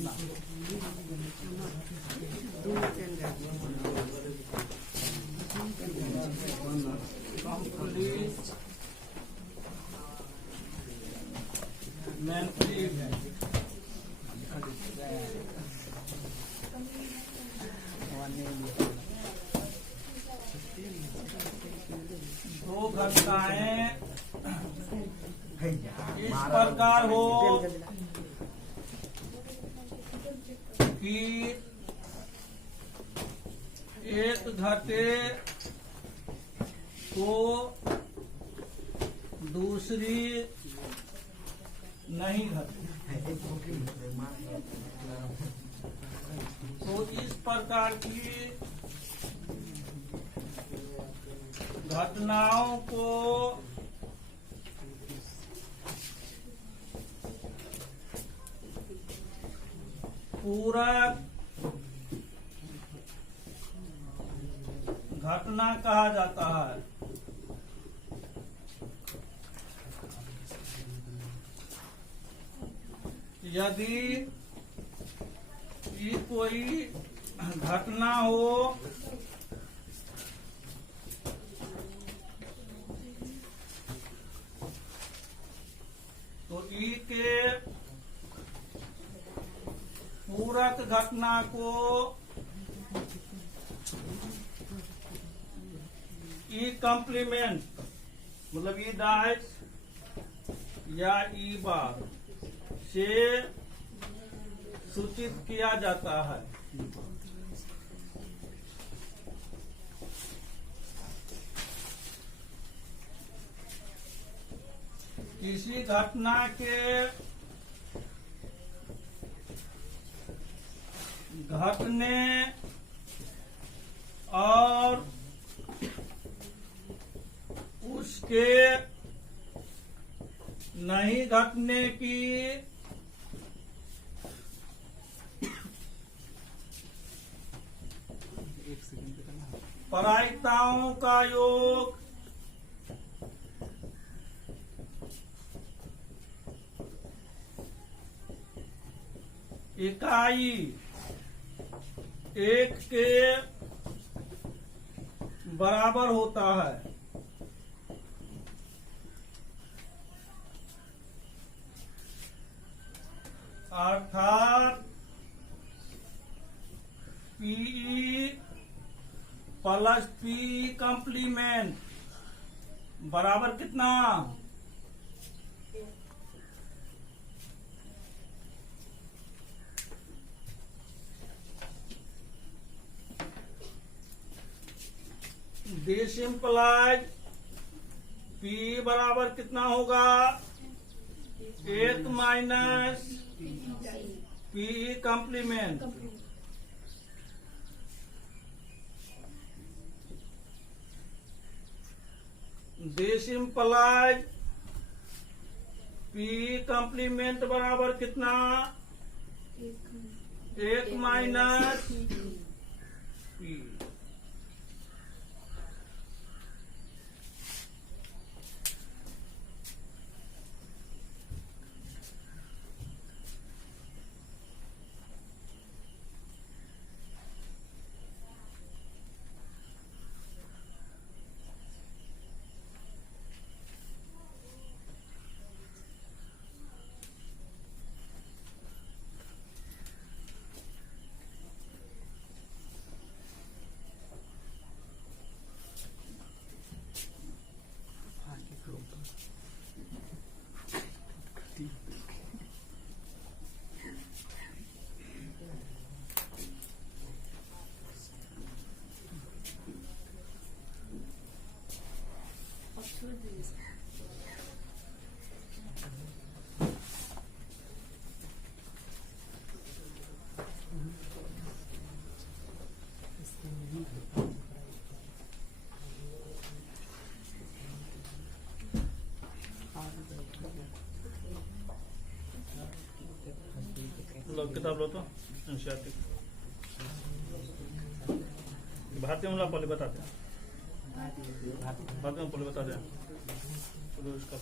घटना। Complete mentally दो घटनाएं इस प्रकार हो कि एक घटे तो दूसरी नहीं घटे। तो इस प्रकार की घटनाओं को पूरक घटना कहा जाता है। यदि ये कोई घटना हो तो ई के पूरक घटना को ई कॉम्प्लीमेंट मतलब ई डाइस या ई बार से सूचित किया जाता है। किसी घटना के घटने और उसके नहीं घटने की प्रायिकताओं का योग इकाई एक के बराबर होता है। अर्थात पीई प्लस पी कॉम्प्लीमेंट बराबर कितना? दिस इम्प्लाइज पी बराबर कितना होगा? 1 minus p complement. This implies p complement बराबर कितना? 1 माइनस पी। किताब लो तो एनसीईआरटी भारतीय मामला पहले बताते हैं, भारतीय में पहले बताते हैं। चलो इसका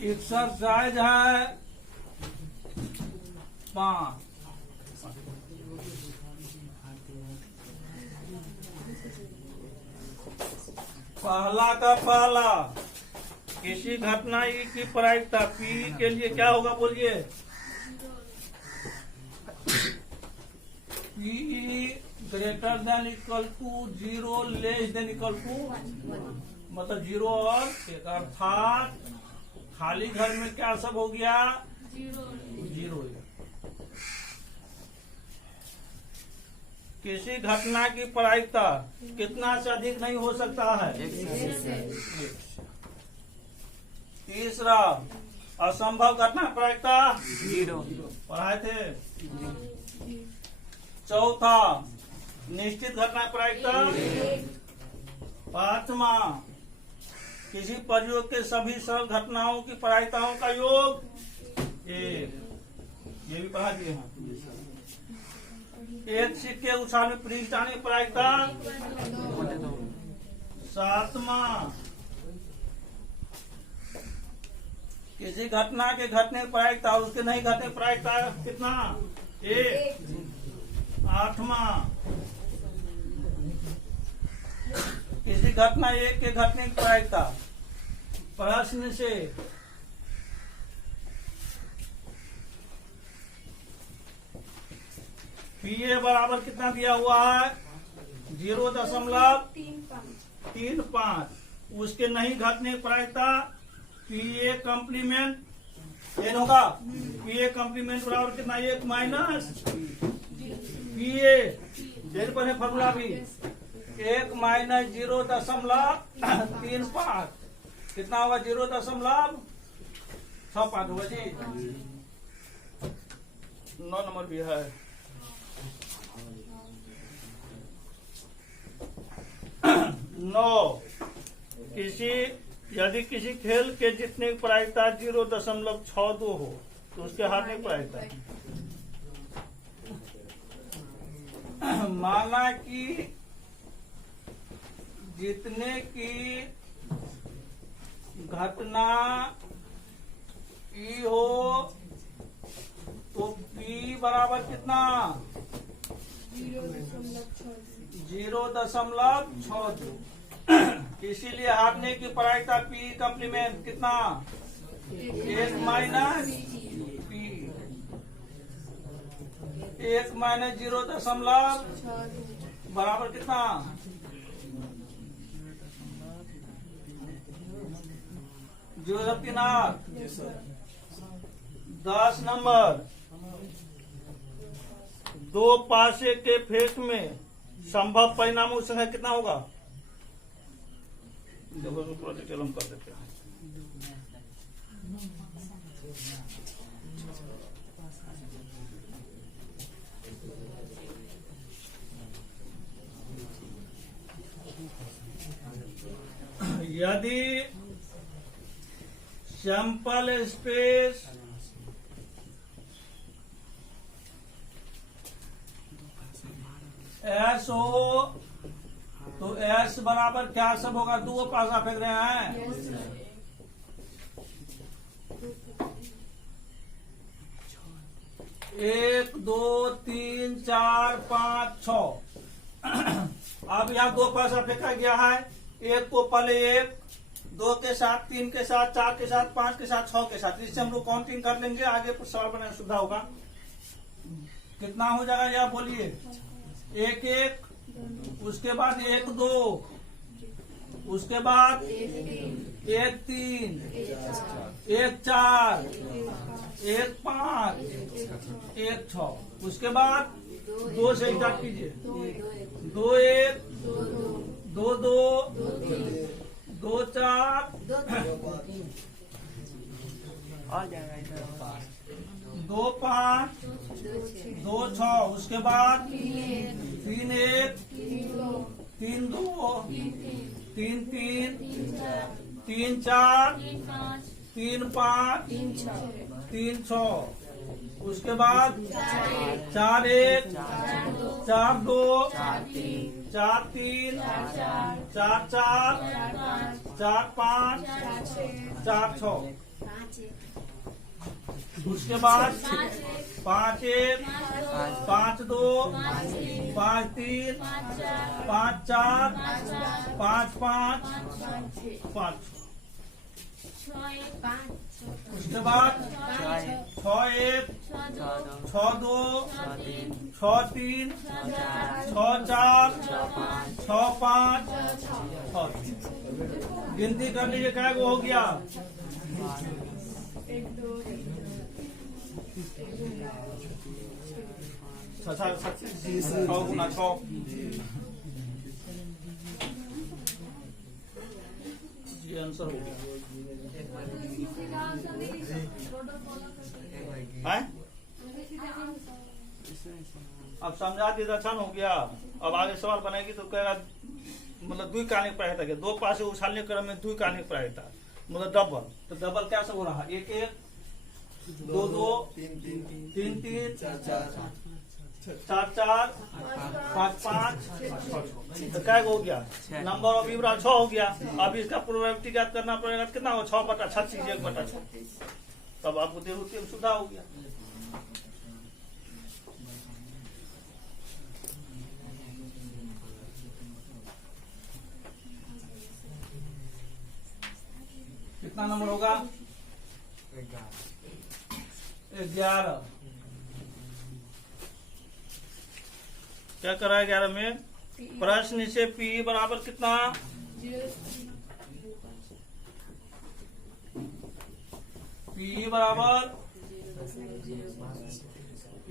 एक्सरसाइज है 5। पहला का पहला, किसी घटना ई की प्रायिकता पी के लिए क्या होगा बोलिए? P greater than equal to 0 less than equal to, मतलब 0 और 1, अर्थात खाली घर में क्या सब हो गया? 0। किसी घटना की प्रायिकता कितना से अधिक नहीं हो सकता है? तीसरा, असंभव घटना प्रायिकता 0 पढ़ाए थे। चौथा, निश्चित घटना प्रायिकता 5वां, किसी प्रयोग के सभी सरल घटनाओं की प्रायिकताओं का योग 1। ये भी पढ़ा दिए हैं। एक सिक्के उछाल में पृष्ठ आने की प्रायिकता 7वां, किसी घटना के घटने की प्रायिकता और उसके नहीं घटने की प्रायिकता कितना? 1। 8वां, किसी घटना एक के घटने की प्रायिकता। प्रश्न से पीए बराबर कितना दिया हुआ है? 0.35। उसके नहीं घटने की प्रायिकता पीए कॉम्प्लीमेंट एन होगा। पीए कॉम्प्लीमेंट बराबर कितना? 1 माइनस पीए, देर पर है फॉर्मूला भी। 1 माइनस 0.35 कितना होगा? 0.65 होगा जी। 9 नंबर भी है। 9, यदि किसी खेल के जीतने की प्रायिकता 0.62 हो तो उसके हारने की प्रायिकता। माना कि जीतने की घटना ई हो तो पी बराबर कितना? 0.62। इसीलिए हारने की प्रायिकता पी कॉम्प्लीमेंट कितना? 1 माइनस पी। 1 माइनस 0.62 बराबर कितना? 0.38। 10 नंबर, 2 पासे के फेंक में संभव परिणामों संख्या कितना होगा? देखो प्रोजेक्ट हम कर देते हैं। यदि सैंपल स्पेस एस हो तो एस बराबर क्या सब होगा? 2 पासा फेंक रहे हैं। 1 2 3 4 5 6। अब यहाँ 2 पासा फेंका गया है। 1 को पहले 1, 2 के साथ, 3 के साथ, 4 के साथ, 5 के साथ, 6 के साथ। इससे हम लोग काउंटिंग कर लेंगे, आगे सवाल बनाने सुविधा होगा। कितना हो जाएगा यह बोलिए? 1 1, उसके बाद 1 2, उसके बाद 1 3, 1 4, 1 5, 1 6, उसके बाद 2 से स्टार्ट कीजिए। 2 1, 2 2, 2 4, 2 5, 2 6, उसके बाद 3 1, 3 2, 3 3, 3 4, 3 5, 3 6, उसके बाद 4 1, 4 2, 4 3, 4 4, 4 5, 4 6। उसके बाद 5 1 5 2 5 3 5 4 5 5 5 उसके बाद 6 1 6 2 6 3 6 4 6 5 6 गिनती कर लीजिए क्या हो गया। 6 गुना 6 जी आंसर हो गया। अब समझा दी अच्छा हो गया। अब आगे सवाल बनेगी तो कहेगा मतलब दुई कालिक प्रायता के दो पासे उछालने क्रम में दुई कालिक प्रायता मतलब डबल। तो डबल क्या सब हो रहा है 1 1 2 2 3 3 4 4 5 5 तो क्या हो गया नंबर ऑफ इब्रा 6 हो गया। अब इसका प्रोबेबिलिटी ज्ञात करना पड़ेगा कितना हो 6/36 1/6 तब आपको देवती सुविधा हो गया। कितना नंबर होगा 11। क्या करा 11 में प्रश्न से P बराबर कितना P बराबर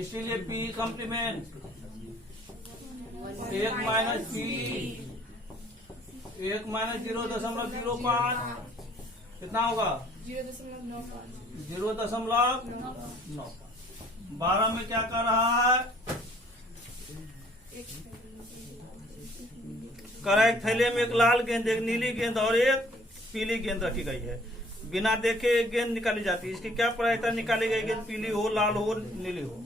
इसीलिए P complement 1 minus P 1 minus 0.05 कितना होगा 0.9। 12 में क्या कर रहा है करा एक थैले में एक लाल गेंद एक नीली गेंद और एक पीली गेंद रखी गई है। बिना देखे एक गेंद निकाली जाती है। इसकी क्या प्रायता निकाली गई गेंद पीली हो लाल हो नीली हो।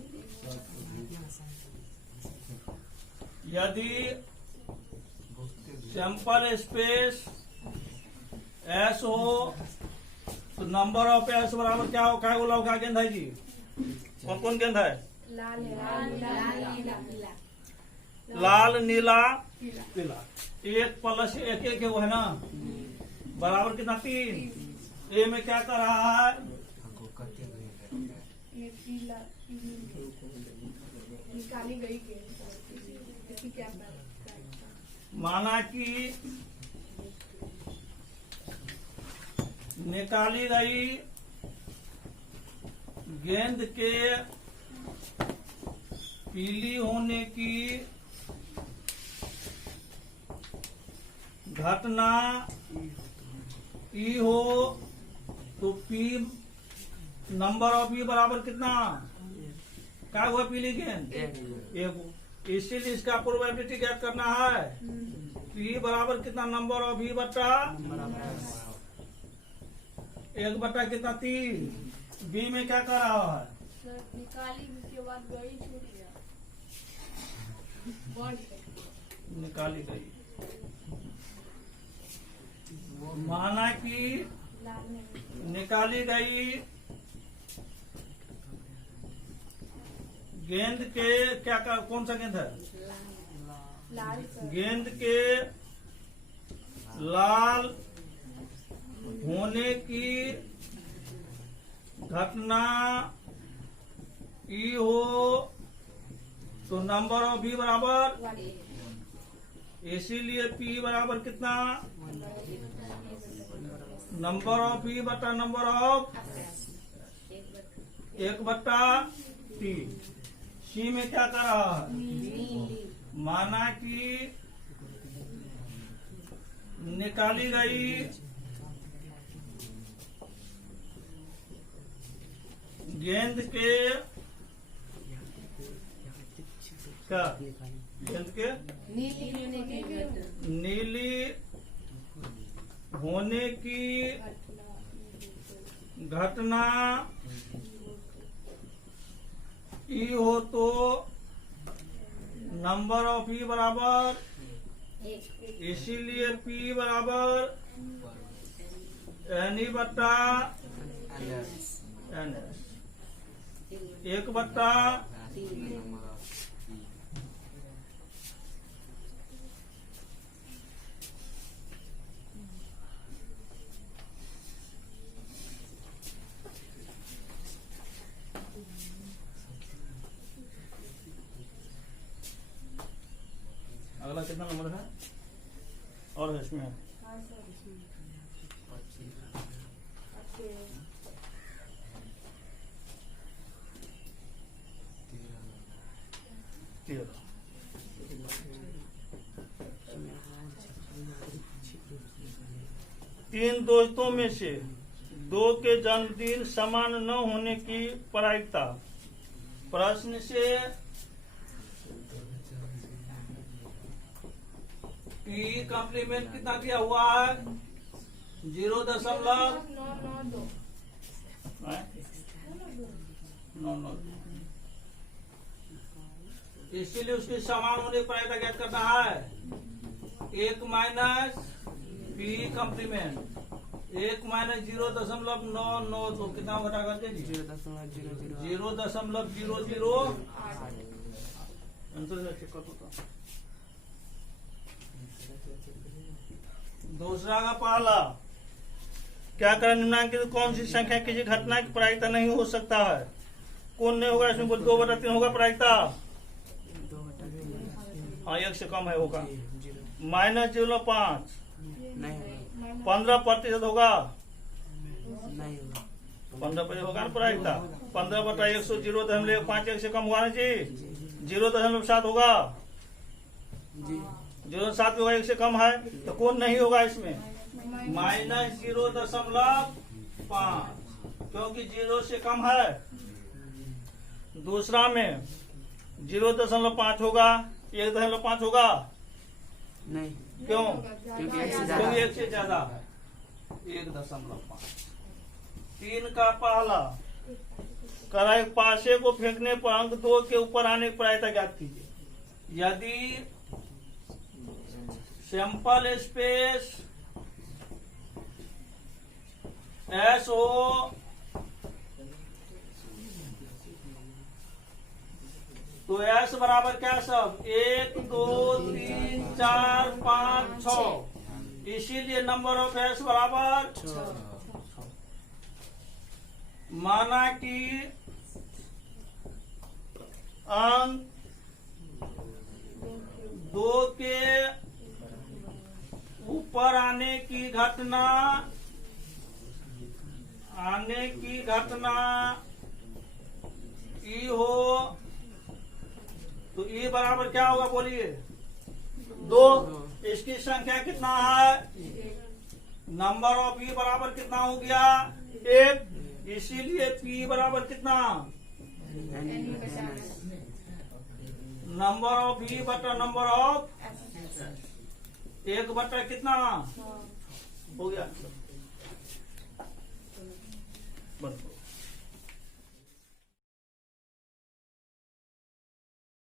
यदि सैंपल स्पेस S हो तो नंबर ऑफ S बराबर क्या हो क्या गेंद है जी कौन कौन गेंद है लाल नीला पीला 1 + 1 1 वो है ना बराबर कितना 3। ए में क्या कर रहा है निकाली गई क्या माना कि निकाली गई गेंद के पीली होने की घटना ई हो तो P नंबर ऑफ E बराबर कितना क्या हुआ पीली गेंद 1। इसीलिए इसका प्रोबेबिलिटी ज्ञात करना है P बराबर कितना नंबर ऑफ E बटा 1 कितना 3। B में क्या कर रहा है निकाली के बाद गई छूट गया निकाली गई माना कि निकाली गई गेंद के क्या कौन सा गेंद है गेंद के लाल होने की घटना ई हो तो नंबर ऑफ B बराबर इसीलिए P बराबर कितना नंबर ऑफ E बटा नंबर ऑफ 1/3। C में क्या कर रहा है माना कि निकाली गई गेंद के क्या गेंद के नीली होने की घटना ई हो तो नंबर ऑफ E बराबर इसीलिए P बराबर N/E एन एस 1/। अगला कितना नंबर है और इसमें है हाँ सर ओके 13। तीन दोस्तों में से दो के जन्मदिन समान न होने की प्रायिकता। प्रश्न से पी कॉम्प्लीमेंट कितना दिया हुआ है 0.992। 992 इसीलिए उसके समान होने की प्रायिकता ज्ञात करना है 1 माइनस पी कॉम्प्लीमेंट 1 माइनस 0.992 कितना घटा करके 0.008। आंसर चेक कर दो। दूसरा का पहला क्या करें निम्नांकित कौन सी संख्या किसी घटना की प्रायिकता नहीं हो सकता है? कौन नहीं होगा इसमें? 2/3 होगा प्रायिकता। हाँ 1 से कम है होगा। -0.5 15% होगा। 15% होगा ना प्रायिकता। 15/100 0.5 1 से कम हुआ ना जी। 0.7 होगा। 0.7 होगा 1 से कम है तो कौन नहीं होगा इसमें? -0.5 क्योंकि 0 से कम है। दूसरा में 0.5 होगा 1.5 होगा। नहीं क्यों? क्योंकि 1 से क्योंकि 1 से ज्यादा है 1.5। 3 का पहला करा एक पासे को फेंकने पर अंक 2 के ऊपर आने की प्रायिकता ज्ञात कीजिए। यदि सैंपल स्पेस एस हो तो एस बराबर क्या सब 1 2 3 4 5 6। इसीलिए नंबर ऑफ एस बराबर 6। माना कि अंक 2 के ऊपर आने की घटना ई हो तो ई बराबर क्या होगा बोलिए 2। इसकी संख्या कितना है? नंबर ऑफ ई बराबर कितना हो गया 1। इसीलिए पी बराबर कितना नंबर ऑफ ई बटा नंबर ऑफ 1 बटा कितना हो गया। बस